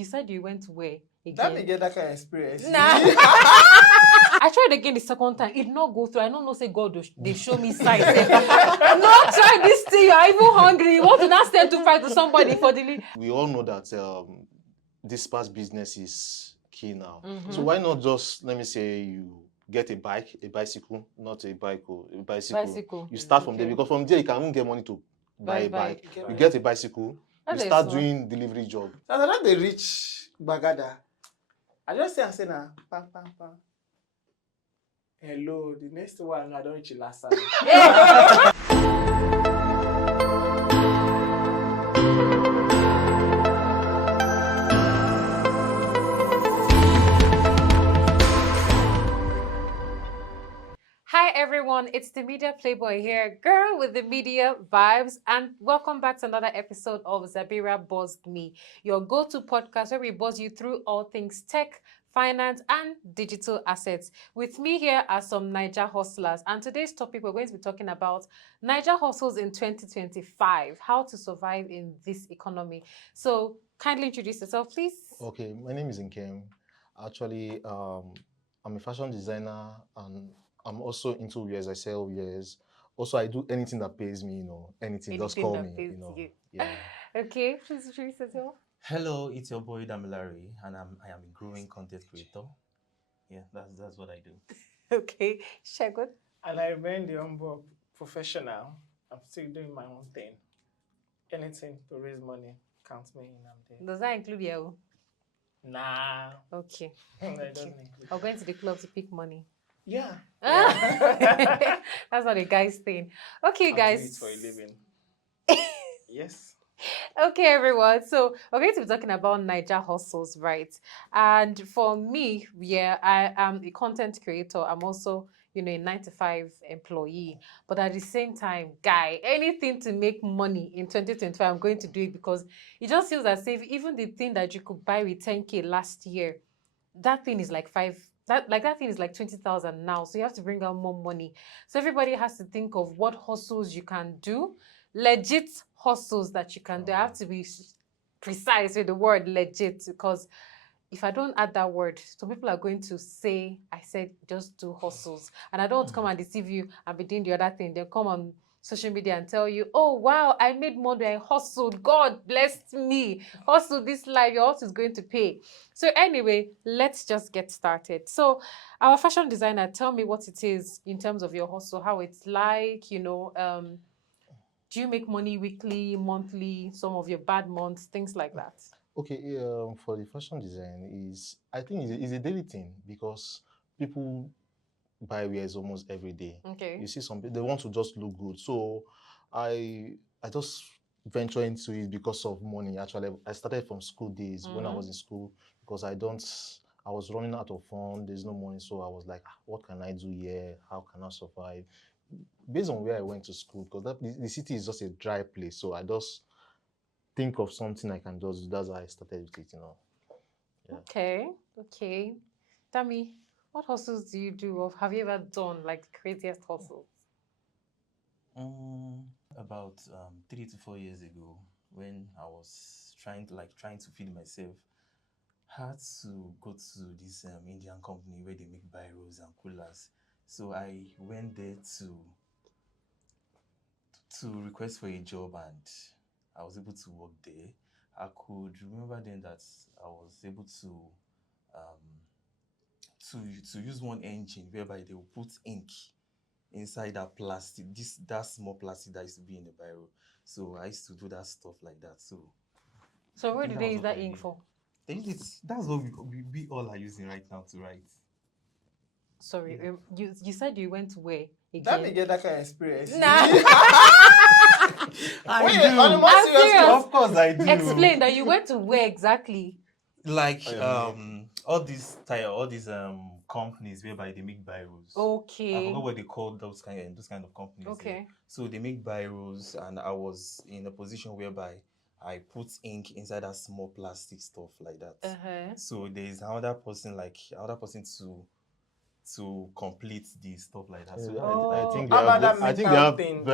you said you went where again? Let me get that kind of experience. Nah. I tried again the second time. It not go through. I don't know. Say God, they show me signs. Not try this thing. You are even hungry. You want to not stand to fight with somebody for the. We all know that this past business is key now. Mhm. So why not just, let me say, you get a bicycle, not a bike, a bicycle. You start from there, because from there you can even get money to buy a bike. You get a bicycle, you start doing delivery job. So I don't they reach Bagada. I just say, nah, pam, pam, pam. Hello, the next one, I don't reach it last time. Hi everyone, it's the Media Playboy here, girl with the media vibes, and welcome back to another episode of Zabira Buzzed Me, your go-to podcast where we buzz you through all things tech, finance, and digital assets. With me here are some Naija hustlers, and today's topic we're going to be talking about Naija hustles in 2025, how to survive in this economy. So kindly introduce yourself, please. Okay, my name is Nkem. Actually, I'm a fashion designer and I'm also into wears. I sell wears. Also, I do anything that pays me, anything just call that me, pays you. Yeah. Okay, please introduce yourself. Hello, it's your boy Damilari, and I am a growing content creator. Yeah, that's what I do. Okay, Shegun. And I remain the humble professional. I'm still doing my own thing. Anything to raise money, count me in. I'm there. Does that include you? Nah. Okay. It doesn't include. Or going to the club to pick money. Yeah. That's not a guy's thing. Okay, guys. Do it for a living. Yes. Okay, everyone. So we're going to be talking about Naija hustles, right? And for me, yeah, I am a content creator. I'm also, a 9-to-5 employee. But at the same time, guy, anything to make money in 2025, I'm going to do it, because it just feels as if even the thing that you could buy with 10K last year, that thing is like that thing is like 20,000 now. So you have to bring out more money. So everybody has to think of what hustles you can do, legit hustles that you can do. I have to be precise with the word legit, because if I don't add that word, some people are going to say I said just do hustles, and I don't want to come and deceive you and be doing the other thing. They'll come on social media and tell you, oh wow, I made money, I hustled, God blessed me, hustle this life, your hustle is going to pay. So anyway, let's just get started. So our fashion designer, tell me what it is in terms of your hustle, how it's like, do you make money weekly, monthly, some of your bad months, things like that? Okay, for the fashion design I think it's a daily thing, because people buy wears almost every day. Okay. You see some people, they want to just look good. So I just venture into it because of money. Actually, I started from school days when I was in school, because I was running out of funds, there's no money. So I was like, what can I do here? How can I survive? Based on where I went to school, because the city is just a dry place. So I just think of something I can just do. That's how I started with it, Yeah. Okay. Tell me, what hustles do you do, or have you ever done like the craziest hustles? About 3 to 4 years ago, when I was trying to feed myself, I had to go to this Indian company where they make biros and coolers. So I went there to request for a job, and I was able to work there. I could remember then that I was able to use one engine whereby they will put ink inside that plastic, that small plastic that used to be in the biro. So I used to do that stuff like that. So where did they use that ink for? They use it. That's what we all are using right now to write. Sorry, you said you went to where again? Let me get that kind of experience. Nah. Of course I do. Explain that you went to where exactly? Like all these companies whereby they make biros. Okay. I forgot what they call those kind of companies. Okay. Yeah. So they make biros, and I was in a position whereby I put ink inside that small plastic stuff like that. So there is another person to to complete the stuff like that. So I think they how about have. that I think they mental have thing?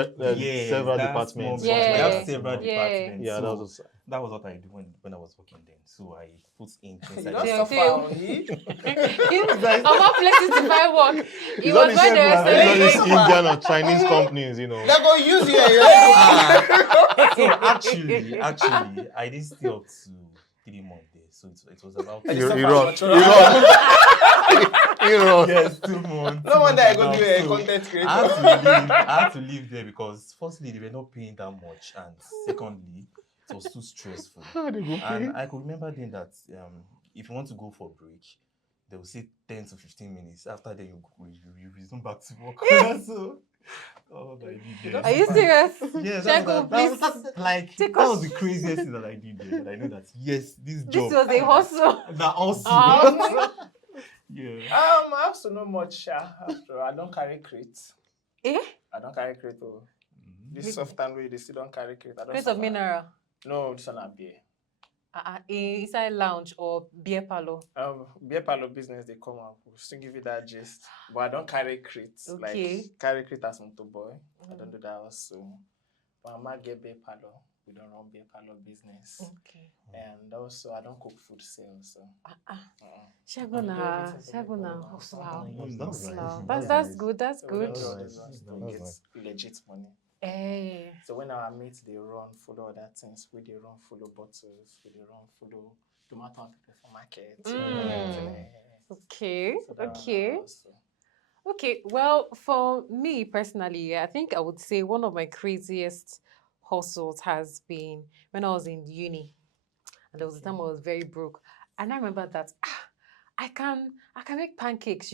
yes, several that's small departments. business. Yeah, They have That, several yeah. departments. yeah, So that was. that was what I did when I was working then. So I put in things You like don't They- that. suffer, they- oh, he? Of all places to find work, it It's not was the when same. they were It's not these selling. Indian or Chinese companies, you know. They go use you. Yeah. So actually, I didn't stay up to 3 months there. So it was about I You, just you suffer run. much. You run. You run. yes, 2 months. No wonder I go and do half. a So content creator. I had to leave there because firstly they were not paying that much, and secondly it was too stressful. How they go pay? And I could remember then that if you want to go for a break, they will say 10 to 15 minutes. After then you resume back to work. So oh my goodness. Are you serious? Yes, Shego, please. Take that was us. the craziest thing that I did there. But I know that yes, this This job was a hustle. that also yeah. I have to know much. After I don't carry crates. Eh? I don't carry crate. Oh. This soft and way they still don't carry crate. I don't Place of suffer. mineral. No, this one a beer. Inside lounge or beer parlor. Beer parlor business they come out. We'll still give you that gist. But I don't carry crates. Okay. Like carry crate as motor boy. I don't do that also. But I might get beer parlor. We don't run beer parlor business. Okay. And also I don't cook food sales. So Shego na hustle. That's Hustle. nice. That's good. That's so we don't good. do all Nice. those ones to That's get nice. legit money. Eh. So when our mates they run follow other things, we they run follow bottles, we they run follow tomato and pepper for market. Okay. So that one Okay. also. Okay, well, for me personally, I think I would say one of my craziest hustles has been when I was in uni, and there was a time I was very broke, and I remember that I can make pancakes,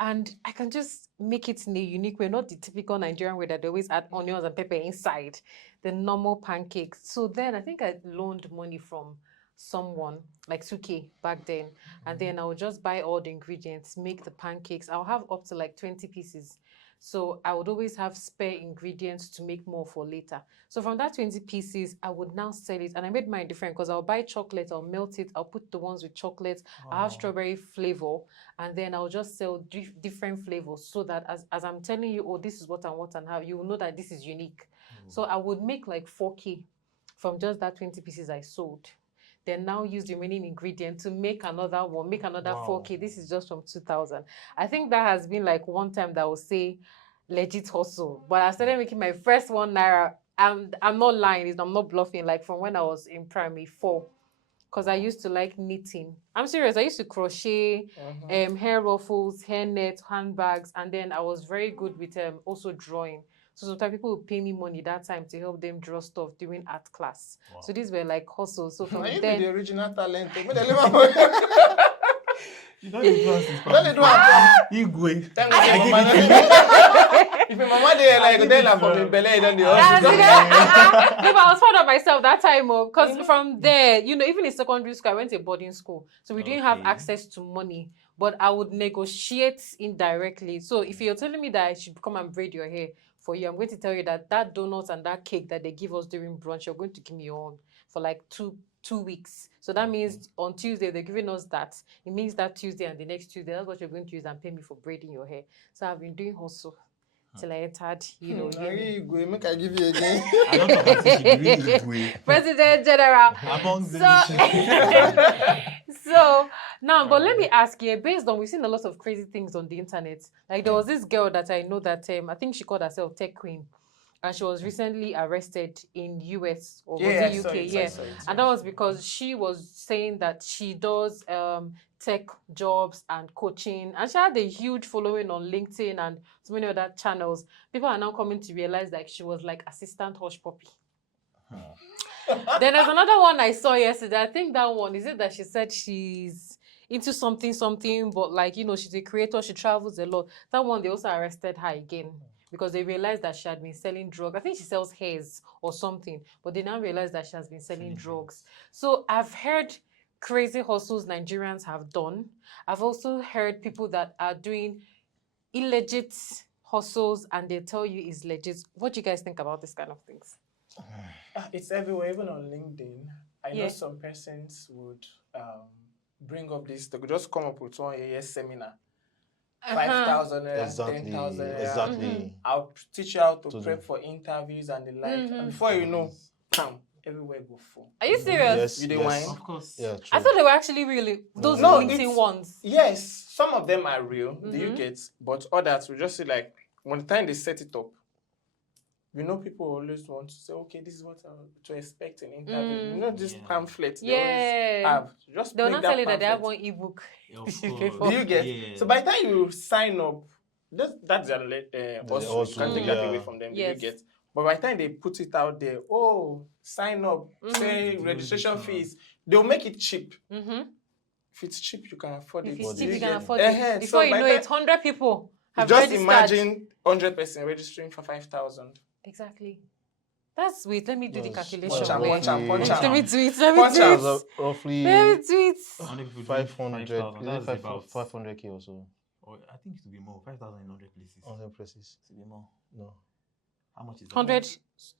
and I can just make it in a unique way, not the typical Nigerian way that they always add onions and pepper inside the normal pancakes. So then I think I loaned money from someone like 2K back then, and then I would just buy all the ingredients, make the pancakes. I'll have up to like 20 pieces. So I would always have spare ingredients to make more for later. So from that 20 pieces, I would now sell it. And I made mine different because I'll buy chocolate, I'll melt it, I'll put the ones with chocolate, I have strawberry flavor, and then I'll just sell different flavors so that as I'm telling you, oh, this is what I want and how, you will know that this is unique. So I would make like 4K from just that 20 pieces I sold. Then now use the remaining ingredient to make another one, make another 4K. This is just from 2000. I think that has been like one time that I will say legit hustle. But I started making my first ₦1. I'm not lying, I'm not bluffing, like from when I was in primary 4. Because I used to like knitting. I'm serious, I used to crochet, hair ruffles, hair nets, handbags, and then I was very good with also drawing. So sometimes people would pay me money that time to help them draw stuff during art class. Wow. So these were like hustles. So from Now you be then, the original talent. You don't need to ask this Don't they do Igwe. Thank I God give your it to you. mama. If your mama dey like give then it na to from her. the belly, then the yeah, hustle. see that? No, but I was proud of myself that time, because from there, even in secondary school, I went to a boarding school, so we didn't have Okay. access to money. But I would negotiate indirectly. So if you're telling me that I should come and braid your hair for you, I'm going to tell you that donut and that cake that they give us during brunch, you're going to give me your own for like two weeks. So that means on Tuesday they're giving us that. It means that Tuesday and the next Tuesday, that's what you're going to use and pay me for braiding your hair. So I've been doing hustle till I entered, uni. You go make I give you again. I don't know how to say it, really Igwe. President General. Among the So now, but let me ask you, based on we've seen a lot of crazy things on the internet. Like there was this girl that I know that I think she called herself Tech Queen, and she was recently arrested in US or was it UK? Yeah, and that was because she was saying that she does tech jobs and coaching, and she had a huge following on LinkedIn and so many other channels. People are now coming to realize that she was like assistant hush puppy. Then there's another one I saw yesterday. I think that one is it that she said she's into something, but like she's a creator, she travels a lot. That one they also arrested her again because they realized that she had been selling drugs. I think she sells hairs or something, but they now realized that she has been selling drugs. So I've heard crazy hustles Nigerians have done. I've also heard people that are doing illegit hustles and they tell you it's legit. What do you guys think about this kind of things? It's everywhere, even on LinkedIn. I know Yeah. some persons would bring up this. They could just come up with one seminar, 5,000 naira, Exactly. 10,000 naira. Exactly. I'll teach you how to To prep do. for interviews and the like. And before you know, bam, everywhere go full. Are you serious? Yes. You dey Yes. whine? Of course. Yeah. I True. thought they were actually really those No, LinkedIn it's- ones. Yes, some of them are real. Do you get? But others will just say like, when the time they set it up, people always want to say, okay, this is what to expect in interview. This Yeah. pamphlet they Yeah. always have. Just They'll make not that tell you that they have pamphlet. one ebook. Of You pay course. for. Do you get? Yeah. So by the time you sign up, that's their also. You also, can't take that away yeah. from them. Yes. Do you get? But by the time they put it out there, sign up, say Do registration this, fees, they'll make it cheap. Mm-hmm. If it's cheap, you can afford If it. it's But cheap, you you can get? afford it. Before you by know the it, 100 people have just registered. imagine 100% registering for 5,000. Exactly. That's wait. Let me do the That's calculation. Punch am, Wait. punch am, punch Let am. me do it. Let Punch me am. do it. Roughly Let me do it. 100 people doing 500. 5,000. Is it That's about 500K or so? Or I think it will be more. 5,000 in 100 places. 100 places. It will be more. No. How much is that? 100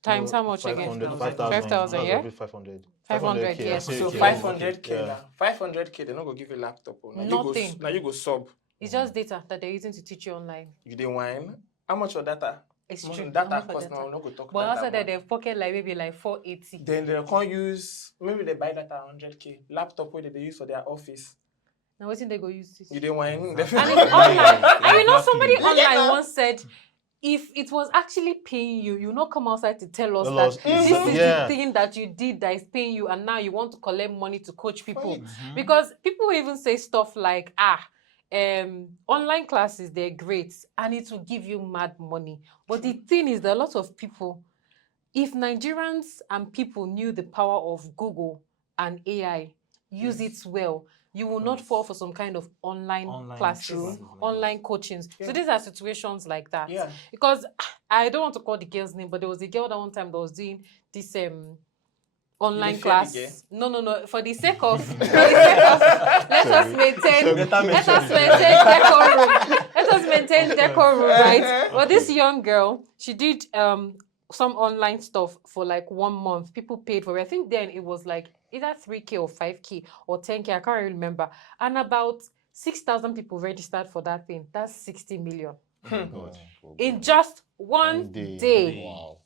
times No, how much again? 500. 5,000, 5,000. yeah? That's 500. 500, 500K. yes. I say So okay, 500K yeah. now. 500K, they're not gonna give you a laptop. Nothing. Now you go sub. It's just data that they're using to teach you online. You dey whine. How much your data? It's Most true. data How much for cost data? now. We no go talk But data. also that one. they've pocket like maybe like 480. Then they can't use. Maybe they buy data 100K laptop where they use for their office. Now what they go use this? You dey whine. Exactly. And it's online. And you know somebody Exactly. online once said, if it was actually paying you, you not come outside to tell us Tell that us, this is yeah. the thing that you did that is paying you, and now you want to collect money to coach people. Wait. Because people even say stuff like, online classes, they're great and it will give you mad money. But the thing is that a lot of people, if Nigerians and people knew the power of Google and AI, use it well, you will not fall for some kind of online classes, classes like online coachings. Yeah. So these are situations like that. Yeah. Because I don't want to call the girl's name, but there was a girl that one time that was doing this online You dey fear the class. girl? No. For the sake of, let us maintain decorum. Let us maintain decorum, right? But this young girl, she did some online stuff for like 1 month. People paid for it. I think then it was like either 3K or 5K or 10K. I can't really remember. And about 6,000 people registered for that thing. That's 60 million Oh my God. in just one day. Wow.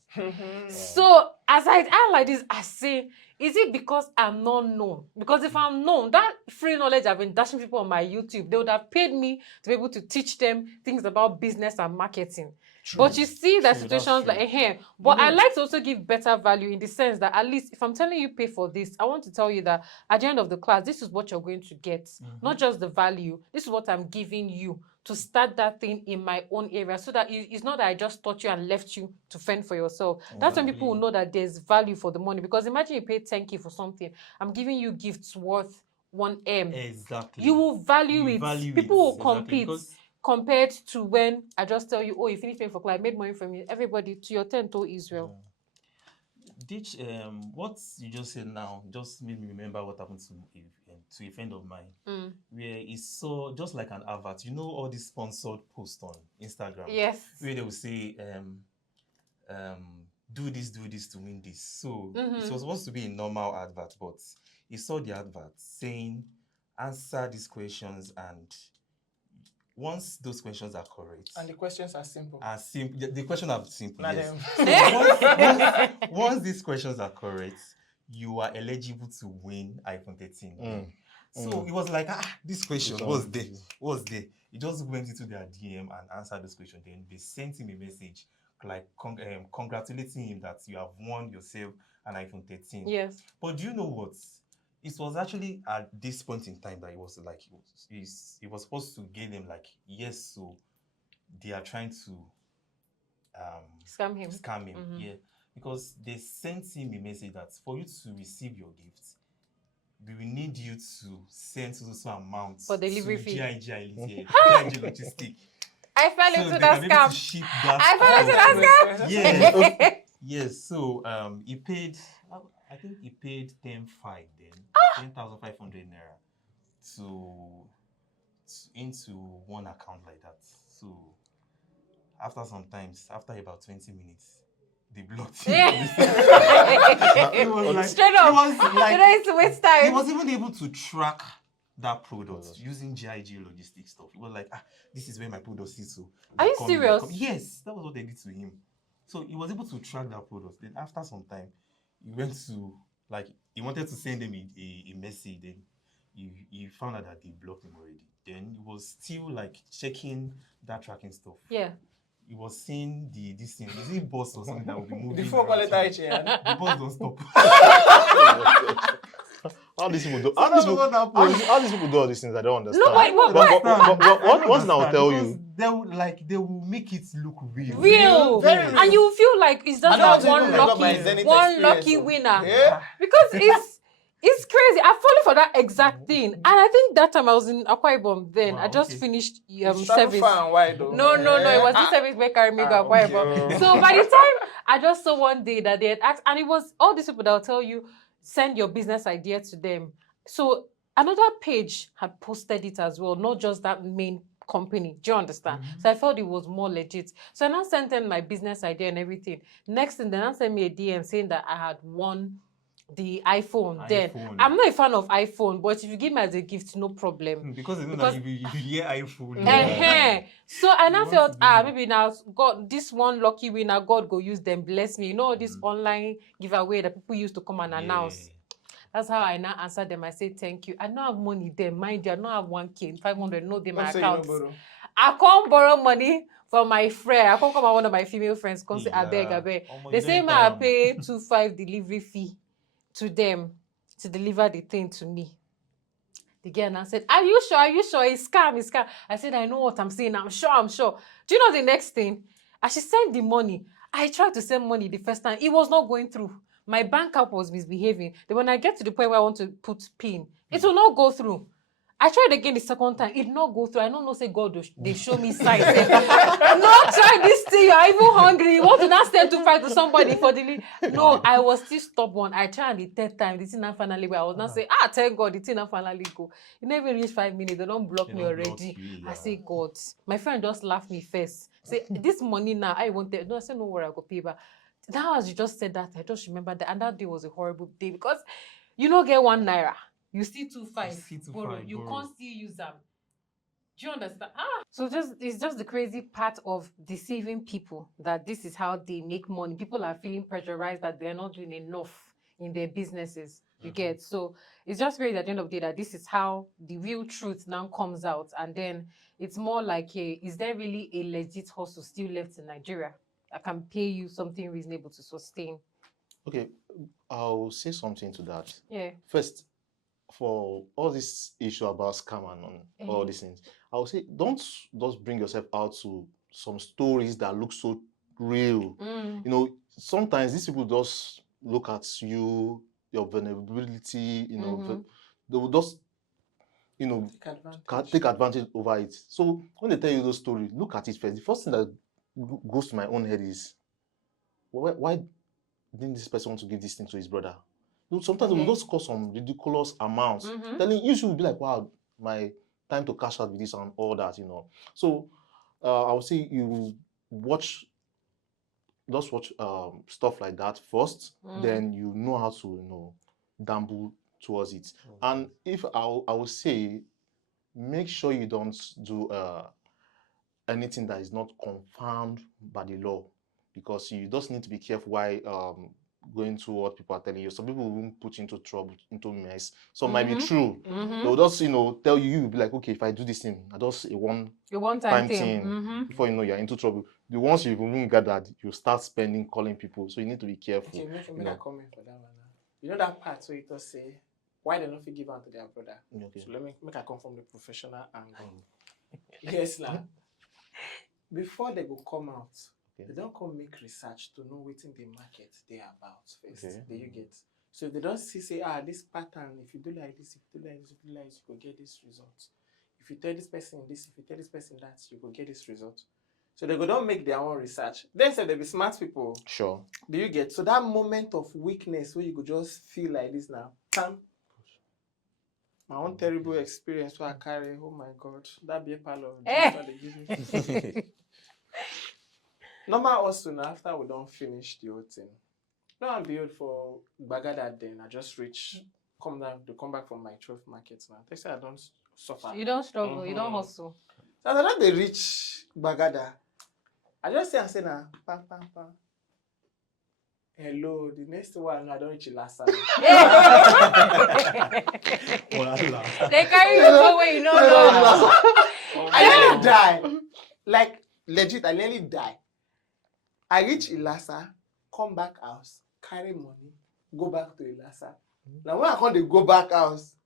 So as I like this, I say, is it because I'm not known? Because if I'm known, that free knowledge I've been dashing people on my YouTube, they would have paid me to be able to teach them things about business and marketing. But you see that True, situations that's like here. But I like to also give better value in the sense that at least if I'm telling you pay for this, I want to tell you that at the end of the class, this is what you're going to get. Not just the value. This is what I'm giving you to start that thing in my own area, so that it's not that I just taught you and left you to fend for yourself. That's when people will know that there's value for the money. Because imagine you pay 10K for something. I'm giving you gifts worth 1M. Exactly. You will value You it. value People it, will exactly, compete because- compared to when I just tell you, oh, you finished paying for class, I made money from you. Everybody to your tent to Israel. Ditch, what you just said now just made me remember what happened to a friend of mine, where he saw just like an advert. You know all these sponsored posts on Instagram, Yes. where they will say, do this to win this. So it was supposed to be a normal advert, but he saw the advert saying, answer these questions, and once those questions are correct, And the questions are simple. the questions are simple. Not Yes. them. So once these questions are correct, you are eligible to win iPhone 13. So it was like, this question was there. He just went into their DM and answered this question. Then they sent him a message like congratulating him that you have won yourself an iPhone 13. Yes. But do you know what? It was actually at this point in time that it was like he was supposed to get them like, yes, so they are trying to Scam him. yeah, because they sent him a message that for you to receive your gift, we will need you to send so amount For delivery to fee. GIG Logistic. I fell So into they that can be able to scam. ship that I fell into that out. scam. Yes. Yes. So he paid, I think he paid 10,500 then, 10,500 naira into one account like that. So after about 20 minutes, they blocked him. It was like, Straight up. It was like, You know, it's a waste time. he was even able to track that product using GIG logistics stuff. It was like, this is where my product is. So Are you serious? Yes, that was what they did to him. So he was able to track that product. Then after some time, he went to, like, he wanted to send them a message. Then he found out that they blocked him already. Then he was still like checking that tracking stuff. Yeah. He was seeing this thing. Is it bus or something that will be moving? Before quality the bus don't stop. How these people do? How these people do all these things? I don't understand. No, what? But one thing I'll tell you, they will make it look real. Real. Very real. And you feel like it's just I don't not even remember my Zenith one experience, lucky so. winner. Yeah. Because it's crazy. I fallen for that exact thing. And I think that time I was in Akwa Ibom then. Wow, I just okay. finished Travel service. far and wide, though. No. It was this service where carried me to Akwa okay. Ibom. So by the time I just saw one day that they had asked, and it was all these people that will tell you, send your business idea to them. So another page had posted it as well, not just that main company. Do you understand? So I felt it was more legit. So I now sent them my business idea and everything. Next thing, they now sent me a DM saying that I had won the iPhone. Then I'm not a fan of iPhone, but if you give me as a gift, no problem. Because if you hear iPhone. So I now felt, maybe now God, this one lucky winner, God go use them, bless me. You know, this online giveaway that people used to come and announce. That's how I now answered them. I said, thank you. I don't have money there. Mind you, I don't have 1K, 500, no, they my account. I can't borrow money from my friend. I can't come out one of my female friends. Come say, I beg. They say, I pay 2.5 delivery fee to them to deliver the thing to me. The girl now said, are you sure? It's scam. I said, I know what I'm saying. I'm sure. Do you know the next thing? As she sent the money, I tried to send money the first time. It was not going through. My bank app was misbehaving. Then when I get to the point where I want to put PIN, it will not go through. I tried again the second time. It did not go through. I don't know, say God, they show me signs. Not try this thing. You're even hungry. You want to not send to fight to somebody for the... No, I was still stubborn. I tried the third time. The thing now finally where I was not saying, thank God, the thing now finally go. It never reached 5 minutes. They don't block me already. I say, God. My friend just laughed me first. Say, this money now, I want it. No, I said, no worry, I go pay back. Now, as you just said that, I just remember that. And that day was a horrible day because you don't get 1 naira. You see 2.5 borrow. You can't still use them. Do you understand? So it's just the crazy part of deceiving people that this is how they make money. People are feeling pressurized that they're not doing enough in their businesses. You get? So it's just really at the end of the day that this is how the real truth now comes out. And then it's more like, is there really a legit hustle still left in Nigeria that can pay you something reasonable to sustain? Okay, I'll say something to that. Yeah. First, for all this issue about scam and all these things, I would say don't just bring yourself out to some stories that look so real. You know, sometimes these people just look at you, your vulnerability, you know, they will just, you know, take advantage over it. So when they tell you those stories, look at it first. The first thing that goes to my own head is, why didn't this person want to give this thing to his brother? Sometimes they will just cost some ridiculous amounts. Telling you should be like, wow, my time to cash out with this and all that, you know. So I would say you watch stuff like that first, then you know how to, you know, dabble towards it. And if I would say, make sure you don't do anything that is not confirmed by the law, because you just need to be careful while going to what people are telling you. Some people will put you into trouble, into mess. Some might be true. They'll just, you know, tell you, you'll be like, okay, if I do this thing, I just a one-time thing. Before you know, you're into trouble. The ones you even gathered, you start spending, calling people. So you need to be careful. Okay, make a comment for that one now. You know that part where you just say, why they not give out to their brother? Okay. So let me make a come from the professional angle. Yes, now. Before they go come out, they don't come make research to know what in the market they are about first. Do you get? So they don't say, this pattern, if you do like this, if you do like this, if you do like this, you will get this result. If you tell this person this, if you tell this person that, you will get this result. So they go don't make their own research. Then say they be smart people. Sure. Do you get? So that moment of weakness where you could just feel like this now, my own terrible experience where I carry, oh my God, that be a parlor. Normal also now, after we don't finish the whole thing. Now I'm built for Baga that then I just reach to come back from my 12 market now. They say I don't suffer. You don't struggle, you don't hustle. So I don't they reach Bagada. I just say nah, pam pam pam. Hello, the next one I don't reach last time. They carry you go where you know. I nearly die. Like legit, I nearly die. I reach Ilasa, come back house, carry money, go back to Ilasa. Now when I come, they go back house.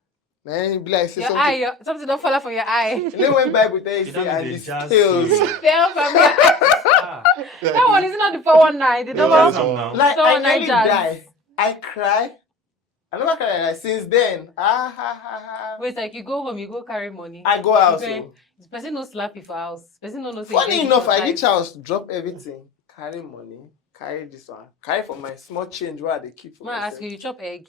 Then be like say Your something. eye, something don't fall out from your eye. You know when Bible tell you say and the scales. Fell from your eye. That one is not the 419. The double. Like I nearly jazz. die. I cry. I never cry like since then. Wait, like you go home, you go carry money. I go out. Okay. The person no slap you for house. Person no say. Funny enough, I reach house, drop everything, carry money, carry this one, carry for my small change where they keep for myself. I ask you, you chop egg?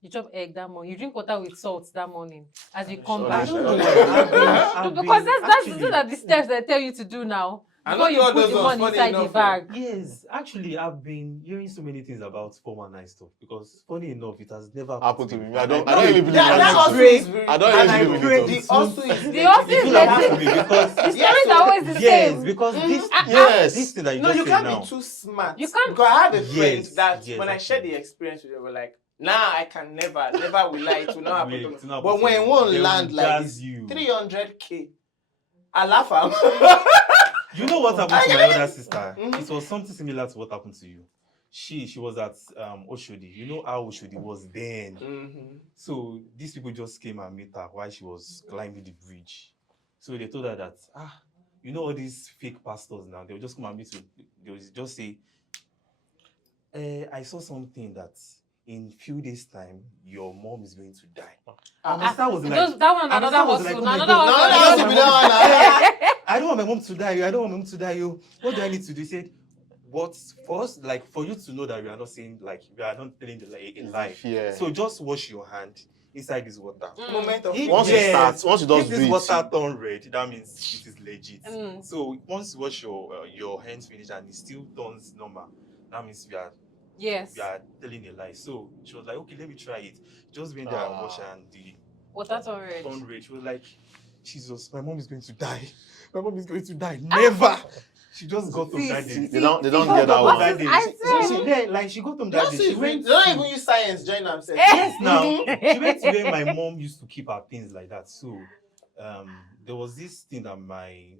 You chop egg that morning. You drink water with salt that morning as you come back. Because that's the steps they tell you to do now. Before you put the money inside the bag. Yes, actually, I've been hearing so many things about 419 stuff because, funny enough, it has never happened to me. I don't really even believe that. Also is very, I don't even believe it. The also is because the story is always the same. Because this this thing that you no, just you said can't now. be too smart. You can't. Because I have a friend that yes, when I shared the experience with them, were like, nah, I can never will lie. It will not happen to me. But when one land like this, 300K, I laugh at. You know what happened to my older sister? It was something similar to what happened to you. She was at Oshodi. You know how Oshodi was then. So these people just came and met her while she was climbing the bridge. So they told her that, you know all these fake pastors now, they'll just come and meet you. They'll just say, I saw something that in few days' time, your mom is going to die. And my sister was like, that one, another hustle. I don't want my mom to die. I don't want my mom to die. What do I need to do? He said, what first, like for you to know that we are not saying, like we are not telling the lie. Yeah. So just wash your hand inside this water. Moment of once you just if do this it. water turn red, that means it is legit. So once you wash your hands finish and it still turns normal, that means we are telling a lie. So she was like, okay, let me try it. Just went there and wash her and the water turned red. She was like, Jesus, my mom is going to die. My mom is going to die. Never. She just got home that day. They don't get that one. She got home that day. She went. They don't even use science. Join themselves. Yes, now she went to where my mom used to keep her things like that. So, there was this thing that my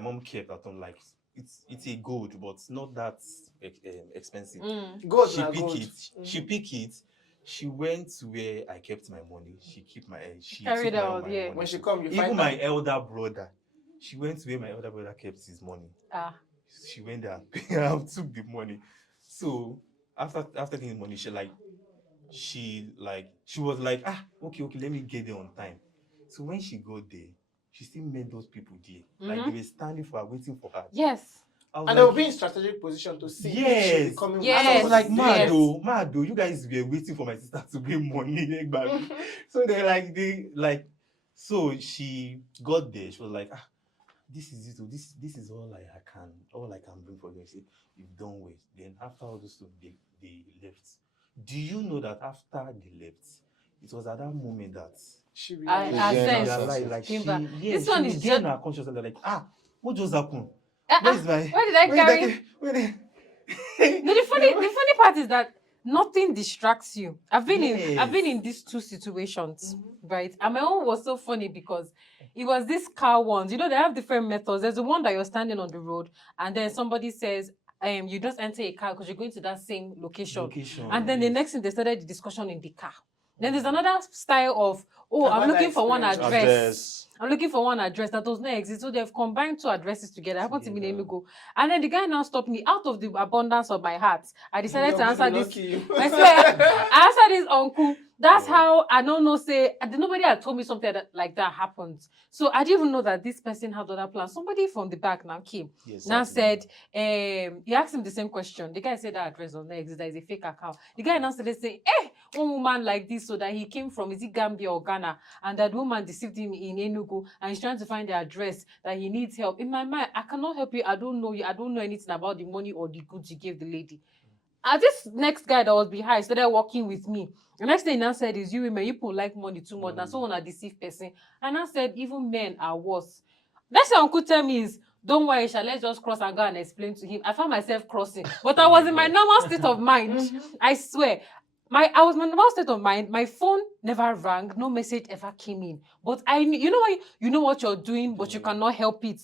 mom kept at home. Like it's a gold, but not that expensive. Gold. She pick it. She went to where I kept my money. She carried out. Money. When she come, you even find my elder brother. She went to where my elder brother kept his money. She went there and took the money. So after taking the money, she was like, okay, let me get there on time. So when she got there, she still met those people there. Like they were standing for her, waiting for her. Yes. And they will be in strategic position to see if she'll be coming. Yes. And I was like, mad though, you guys were waiting for my sister to bring money. So so she got there. She was like, this is it. This is all I can bring for you. She said, you've done well. Then after all this stuff, they left. Do you know that after they left, it was at that moment that she realized, this one is just her consciousness. Like, what just happened? Where did I carry? No, the funny part is that nothing distracts you. I've been in these two situations, right? And my own was so funny because it was this car ones. You know, they have different methods. There's the one that you're standing on the road, and then somebody says, you just enter a car because you're going to that same location. And then the next thing, they started the discussion in the car. Then there's another style of, I'm looking for one address. I'm looking for one address that does not exist. So they've combined two addresses together. I happened to be in Enugu. And then the guy now stopped me out of the abundance of my heart. I decided to answer this. I swear, I answered this uncle. That's how I don't know, nobody had told me something like that happened. So I didn't even know that this person had other plans. Somebody from the back now came. Now said, he asked him the same question. The guy said that address does not exist. That is a fake account. The guy now started saying, one woman like this, so that he came from, is it Gambia or Ghana? And that woman deceived him in Enugu, and he's trying to find the address, that he needs help. In my mind, I cannot help you. I don't know you. I don't know anything about the money or the goods you gave the lady. this next guy that was behind started working with me. The next thing he now said is, you women, you people like money too much. Now someone a deceive person. And I said, even men are worse. That's what Uncle tell me is, don't worry, Sha, let's just cross and go and explain to him. I found myself crossing. But I was in my normal state of mind. I swear. I was in my normal state of mind. My phone never rang. No message ever came in. But you know what you're doing, but you cannot help it.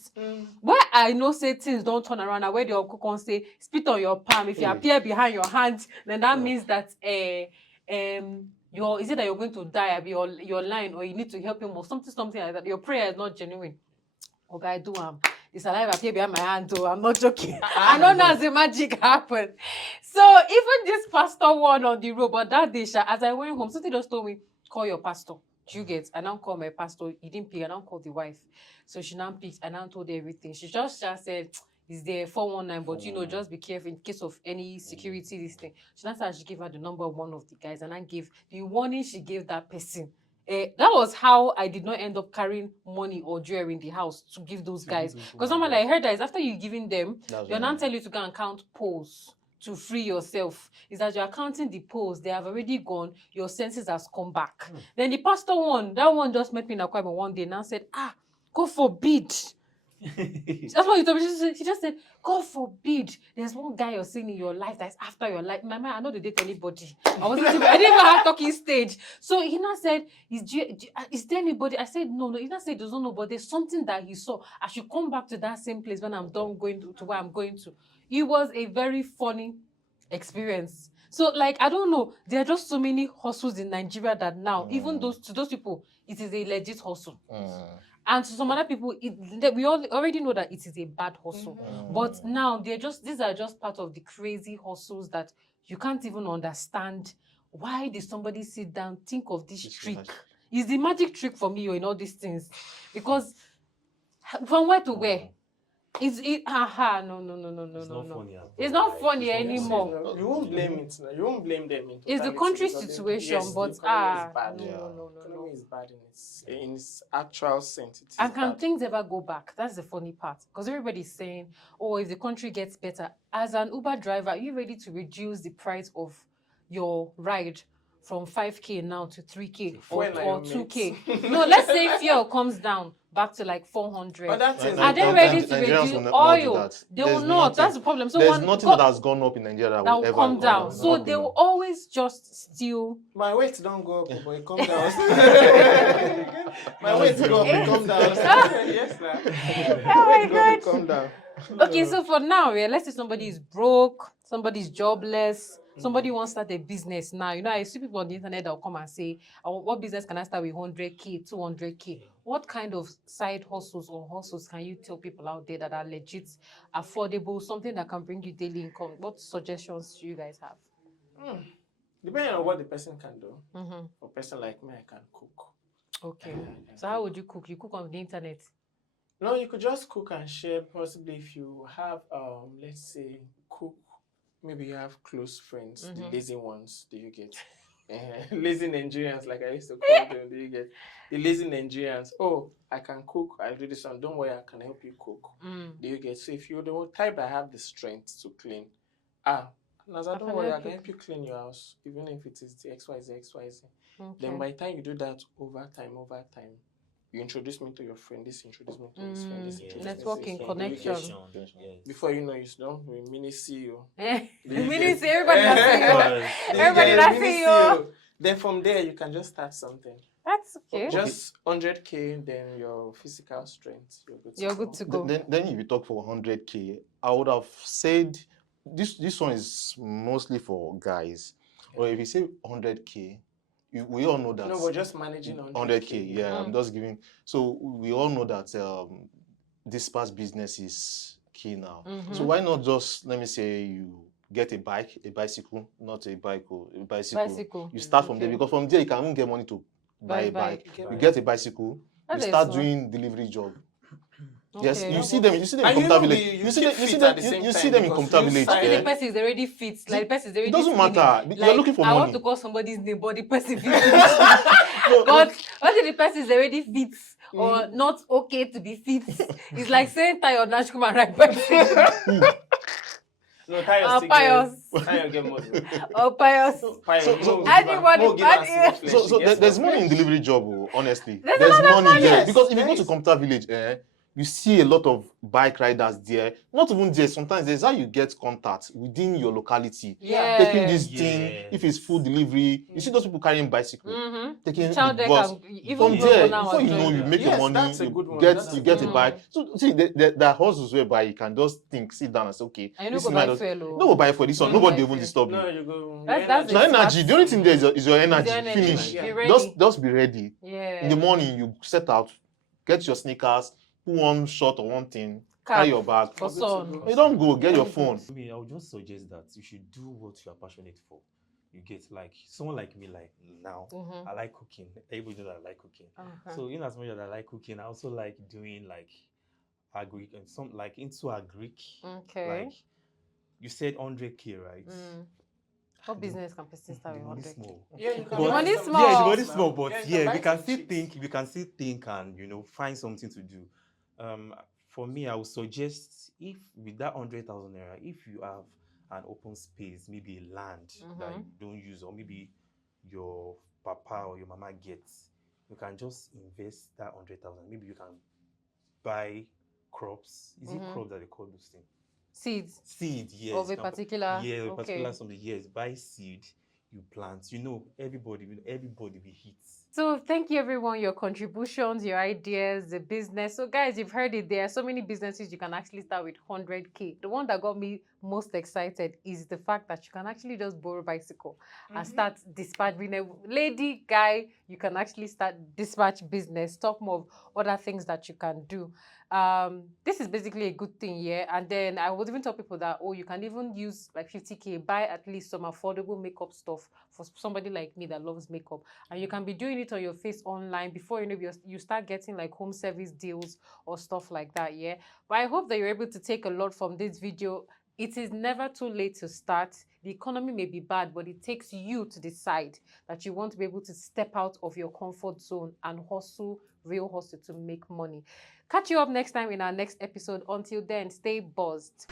Where I know say things don't turn around, and where the uncle can say, spit on your palm. If you appear behind your hand, then that means that is it that you're going to die, your line, or you need to help him, or something like that. Your prayer is not genuine. Okay, I do it's alive appear behind my hand, so I'm not joking. I don't know as the magic happened. So even this pastor one on the road, but that day, as I went home, something just told me, call your pastor. Do you get? I now call my pastor. He didn't pick. I now called the wife. So she now picked. I now told her everything. She just said, is there 419, but just be careful in case of any security this thing. She now said she gave her the number of one of the guys, and I gave the warning she gave that person. That was how I did not end up carrying money or jewelry in the house to give those guys. Because normally I heard that is after you giving them, they'll now tell you to go and count poles to free yourself. Is that you're counting the poles, they have already gone, your senses has come back. Then the pastor that one just met me in a choir one day and now said, God forbid. That's what he told me. She just said, God forbid, there's one guy you're seeing in your life that's after your life. My man, I know they date anybody. I didn't even have talking stage. So he now said, is there anybody? I said, no. He now said, there's no nobody. There's something that he saw. I should come back to that same place when I'm done going to where I'm going to. It was a very funny experience. So, I don't know. There are just so many hustles in Nigeria that now, even to those people, it is a legit hustle. And to some other people, we all already know that it is a bad hustle. But now these are just part of the crazy hustles that you can't even understand. Why did somebody sit down, think of this trick? It's the magic trick for me in all these things. Because from where to where? No. It's not funny. It's not funny anymore. You won't blame it. You won't blame them. It's the country situation, but the economy is bad in its actual sense. And can things ever go back? That's the funny part. Because everybody's saying, if the country gets better, as an Uber driver, are you ready to reduce the price of your ride from 5K now to 3K or 2K? No, let's say fuel comes down back to 400. Are they ready to reduce oil? They will not. That's the problem. So there's nothing that has gone up in Nigeria that will ever come down. So they will always just steal. My weight don't go up, but it comes down. My weight go up, it comes down. Yes, sir. Oh my God. Come down. Okay, so for now, let's say somebody is broke, somebody's jobless. Somebody wants to start a business now. I see people on the internet that will come and say, what business can I start with 100K, 200K? What kind of side hustles can you tell people out there that are legit, affordable, something that can bring you daily income? What suggestions do you guys have? Depending on what the person can do. For a person like me, I can cook. Okay. So how would you cook? You cook on the internet? No, you could just cook and share. Possibly if you have, let's say, cook. Maybe you have close friends, the lazy ones, do you get? Lazy Nigerians, like I used to call them, do you get? The lazy Nigerians, I can cook, I do this one, don't worry, I can help you cook. Do you get? So if you're the type that have the strength to clean, Naza, don't worry, I can help you clean your house, even if it is the XYZ. Okay. Then by the time you do that over time, you introduce me to your friend, this introduce me to his friend, this introduce networking, me connection. Before you know, you don't mini CEO. Mini CEO, everybody that's CEO. Everybody that's CEO. Then from there, you can just start something. That's okay. Just 100K, then your physical strength, you're good to go. Then if you talk for 100K, I would have said, this one is mostly for guys. Or if you say 100K, we all know that. No, we're just managing 100K. Yeah, I'm just giving. So we all know that this past business is key now. So why not just, let me say, you get a bicycle, not a bike, a bicycle. You start from there, because from there you can even get money to buy a bike. You get a bicycle, you start doing delivery job. Okay. Yes, you see them in computer village. You see them in computer village. The person is already fit. Like the person is already. It doesn't matter. You're looking for money. I want to call somebody's name, but the person fit. But what if the person is already fit or not okay to be fit? It's like saying tie your national right person. No, Tayo still Pious. Tayo get muscle. Pious. Anybody, There's money in delivery job, honestly. There's a There's lot of money money. there. Yes, Because if you there go to is. Computer Village, you see a lot of bike riders there. Not even there. Sometimes there's how you get contacts within your locality. Yeah. Taking this thing, Yes. if it's food delivery, you see those people carrying bicycle, taking the Child deck bus. and even From grown there, now before are you know, joining. you make your Yes, money, that's a you good one. get That's you a get good a one. bike. So see, there are hustles whereby you can just sit down and say, okay, And you know this go is buy my fuel. no go buy for this one. No go Nobody buy even fuel. disturb you. No, you go. That's Now a smart- energy, the only thing there is your energy. energy. Finish. Yeah. Be ready. Just be ready. Yeah. In the morning, you set out, get your sneakers, put one short or one thing, Cap carry your bag. for Good to sun. go. You don't go, get You your don't phone. I mean, I would just suggest that you should do what you are passionate for. You get like someone like me, like now, Mhm. I like cooking. Everybody knows I like cooking. Uh-huh. So in as much as I like cooking, I also like doing like agri and some like into agric. Okay. Like you said 100K, right? What business can person start The with money 100K? small. Yeah, you can But- The money buy some small. Yeah, the cheese money now. small, but you yeah, buy we can some still cheese. think, we can still think and find something to do. For me, I would suggest if with that 100,000 naira, if you have an open space, maybe a land that you don't use, or maybe your papa or your mama gets, you can just invest that 100,000. Maybe you can buy crops. Is it crops that they call those things? Seeds. Seed, yes. Of a particular. Yeah, a okay. particular something. Yes, buy seed, you plant. Everybody will hit. So thank you everyone, your contributions, your ideas, the business. So guys, you've heard it. There are so many businesses you can actually start with 100K. The one that got me most excited is the fact that you can actually just borrow a bicycle and start dispatch. Being a lady, guy, you can actually start dispatch business. Talk more of other things that you can do. This is basically a good thing, yeah. And then I would even tell people that, oh, you can even use like 50K, buy at least some affordable makeup stuff for somebody like me that loves makeup. And you can be doing it on your face online before you start getting like home service deals or stuff like that, yeah. But I hope that you're able to take a lot from this video. It is never too late to start. The economy may be bad, but it takes you to decide that you want to be able to step out of your comfort zone and hustle, real hustle, to make money. Catch you up next time in our next episode. Until then, stay buzzed.